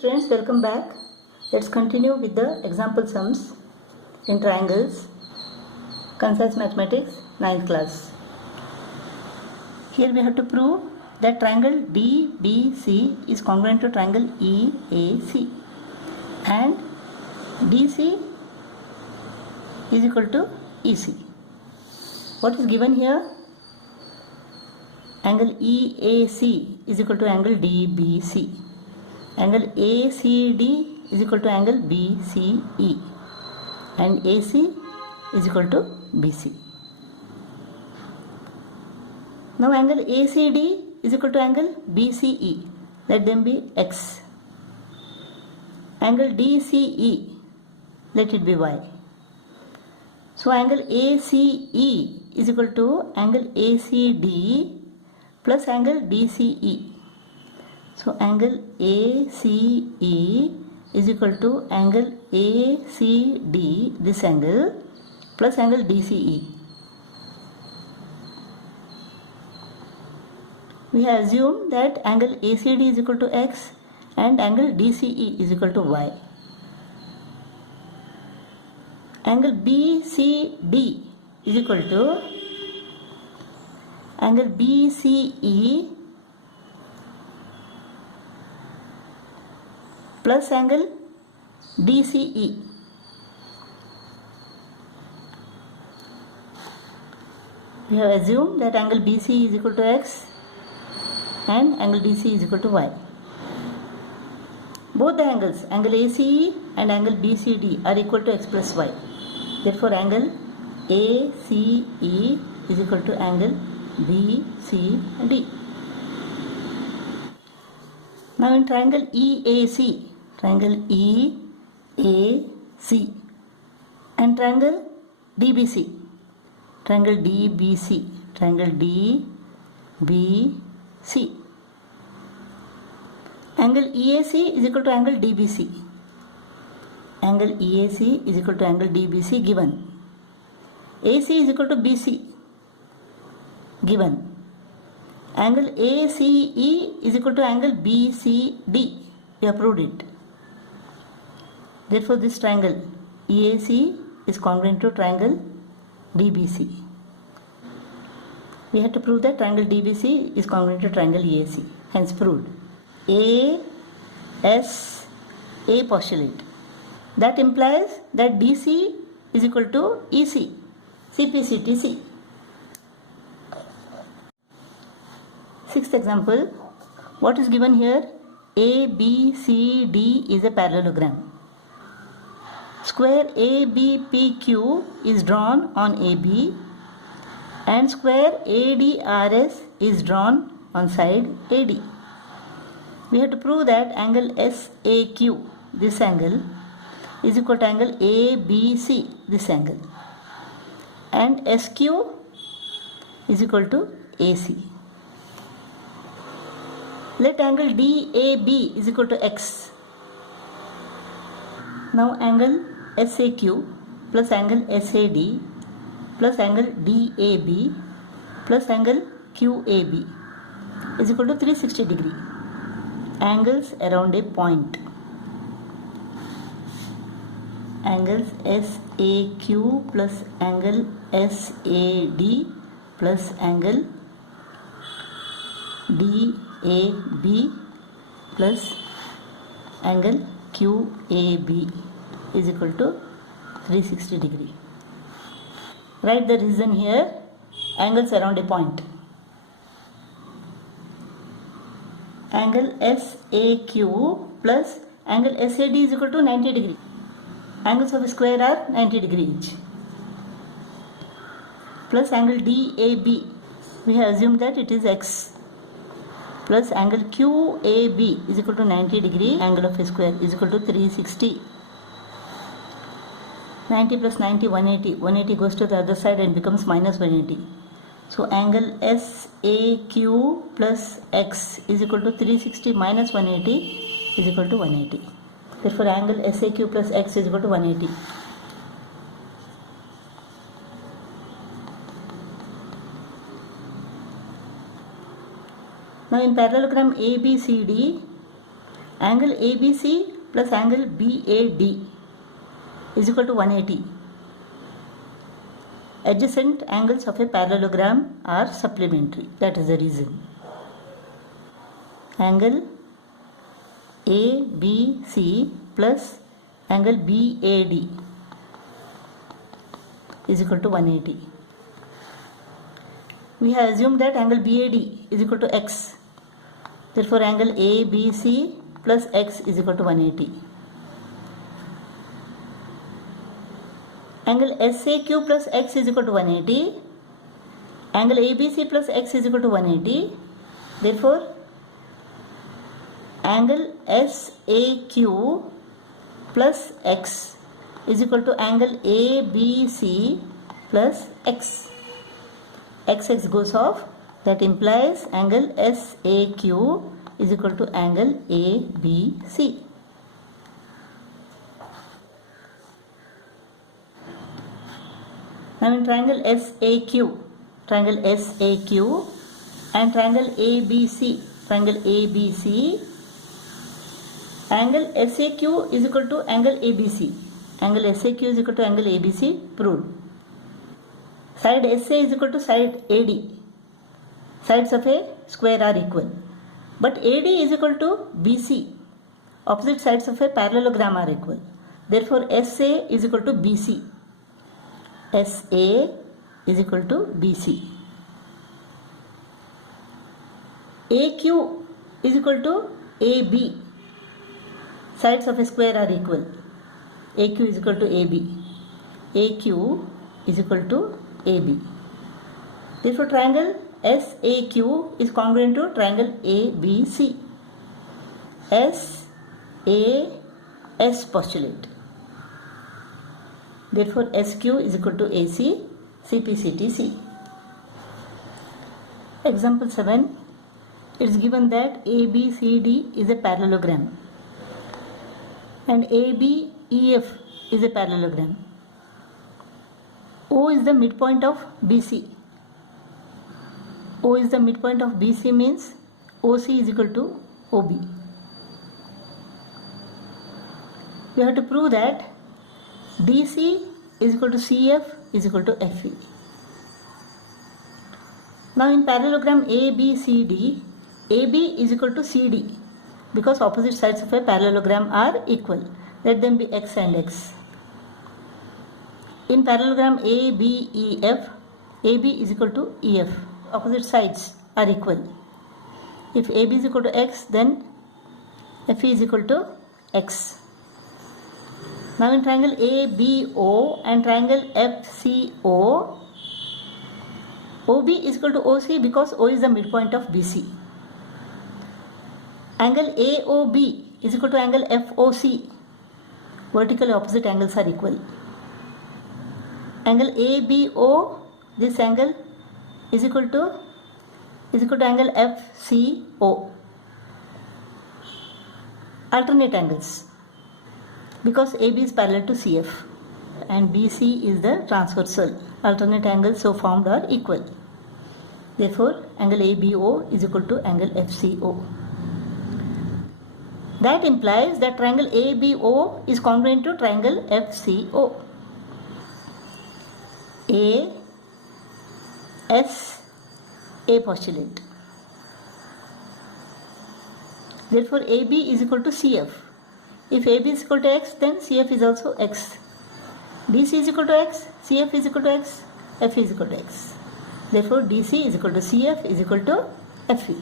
Friends, welcome back. Let's continue with the example sums in triangles, Concise Mathematics, 9th class. Here we have to prove that triangle DBC is congruent to triangle EAC and DC is equal to EC. What is given here? Angle EAC is equal to angle DBC. Angle ACD is equal to angle BCE and AC is equal to BC. Now angle ACD is equal to angle BCE. Let them be X. Angle DCE, let it be Y. So angle ACE is equal to angle ACD plus angle DCE. So angle ACE is equal to angle ACD, this angle, plus angle DCE. We have assumed that angle ACD is equal to X and angle DCE is equal to Y. Angle BCD is equal to angle BCE plus angle DCE. We have assumed that angle BC is equal to X and angle DC is equal to Y. Both the angles, angle ACE and angle BCD, are equal to X plus Y. Therefore, angle ACE is equal to angle BCD. Now in triangle EAC and triangle DBC, angle EAC is equal to angle DBC. Angle EAC is equal to angle DBC given. AC is equal to BC given. Angle ACE is equal to angle BCD. We have proved it. Therefore, this triangle EAC is congruent to triangle DBC. We have to prove that triangle DBC is congruent to triangle EAC. Hence proved. A postulate. That implies that DC is equal to EC. CPCTC. Sixth example. What is given here? ABCD is a parallelogram. Square ABPQ is drawn on AB and square ADRS is drawn on side AD. We have to prove that angle SAQ, this angle, is equal to angle ABC, this angle, and SQ is equal to AC. Let angle DAB is equal to X. Now angle SAQ plus angle SAD plus angle DAB plus angle QAB is equal to 360 degree. Angles around a point. Angles SAQ plus angle SAD plus angle DAB plus angle QAB is equal to 360 degree. Write the reason here. Angles around a point. Angle SAQ plus angle SAD is equal to 90 degree. Angles of a square are 90 degree each. Plus angle DAB. We have assumed that it is X. Plus angle QAB is equal to 90 degree. Angle of a square is equal to 360. 90 plus 90, 180. 180 goes to the other side and becomes minus 180. So angle SAQ plus X is equal to 360 minus 180 is equal to 180. Therefore angle SAQ plus X is equal to 180. Now in parallelogram ABCD, angle ABC plus angle BAD is equal to 180. Adjacent angles of a parallelogram are supplementary. That is the reason. Angle ABC plus angle BAD is equal to 180. We have assumed that angle BAD is equal to x. Therefore, angle ABC plus x is equal to 180. Angle SAQ plus x is equal to 180. Angle ABC plus x is equal to 180. Therefore, angle SAQ plus x is equal to angle ABC plus x. X goes off. That implies angle SAQ is equal to angle ABC. Now in triangle SAQ and triangle ABC, angle SAQ is equal to angle ABC. Angle SAQ is equal to angle ABC proved. Side SA is equal to side AD. Sides of a square are equal. But AD is equal to BC. Opposite sides of a parallelogram are equal. Therefore, SA is equal to BC. SA is equal to BC. AQ is equal to AB. Sides of a square are equal. AQ is equal to AB. AQ is equal to AB. Therefore, triangle SAQ is congruent to triangle ABC. SAS postulate. Therefore, SQ is equal to AC, CPCTC. Example 7. It is given that ABCD is a parallelogram and ABEF is a parallelogram. O is the midpoint of BC. O is the midpoint of BC means OC is equal to OB. We have to prove that DC is equal to CF is equal to FE. Now in parallelogram ABCD, AB is equal to CD because opposite sides of a parallelogram are equal. Let them be X and X. In parallelogram ABEF, AB is equal to EF. Opposite sides are equal. If AB is equal to X, then FE is equal to X. Now in triangle ABO and triangle FCO, OB is equal to OC because O is the midpoint of BC. Angle AOB is equal to angle FOC. Vertically opposite angles are equal. Angle ABO, this angle is equal to angle FCO. Alternate angles because AB is parallel to CF and BC is the transversal. Alternate angles so formed are equal. Therefore, angle ABO is equal to angle FCO. That implies that triangle ABO is congruent to triangle FCO. A postulate. Therefore, AB is equal to CF. If AB is equal to X, then CF is also X. DC is equal to X, CF is equal to X, FE is equal to X. Therefore, DC is equal to CF is equal to FE.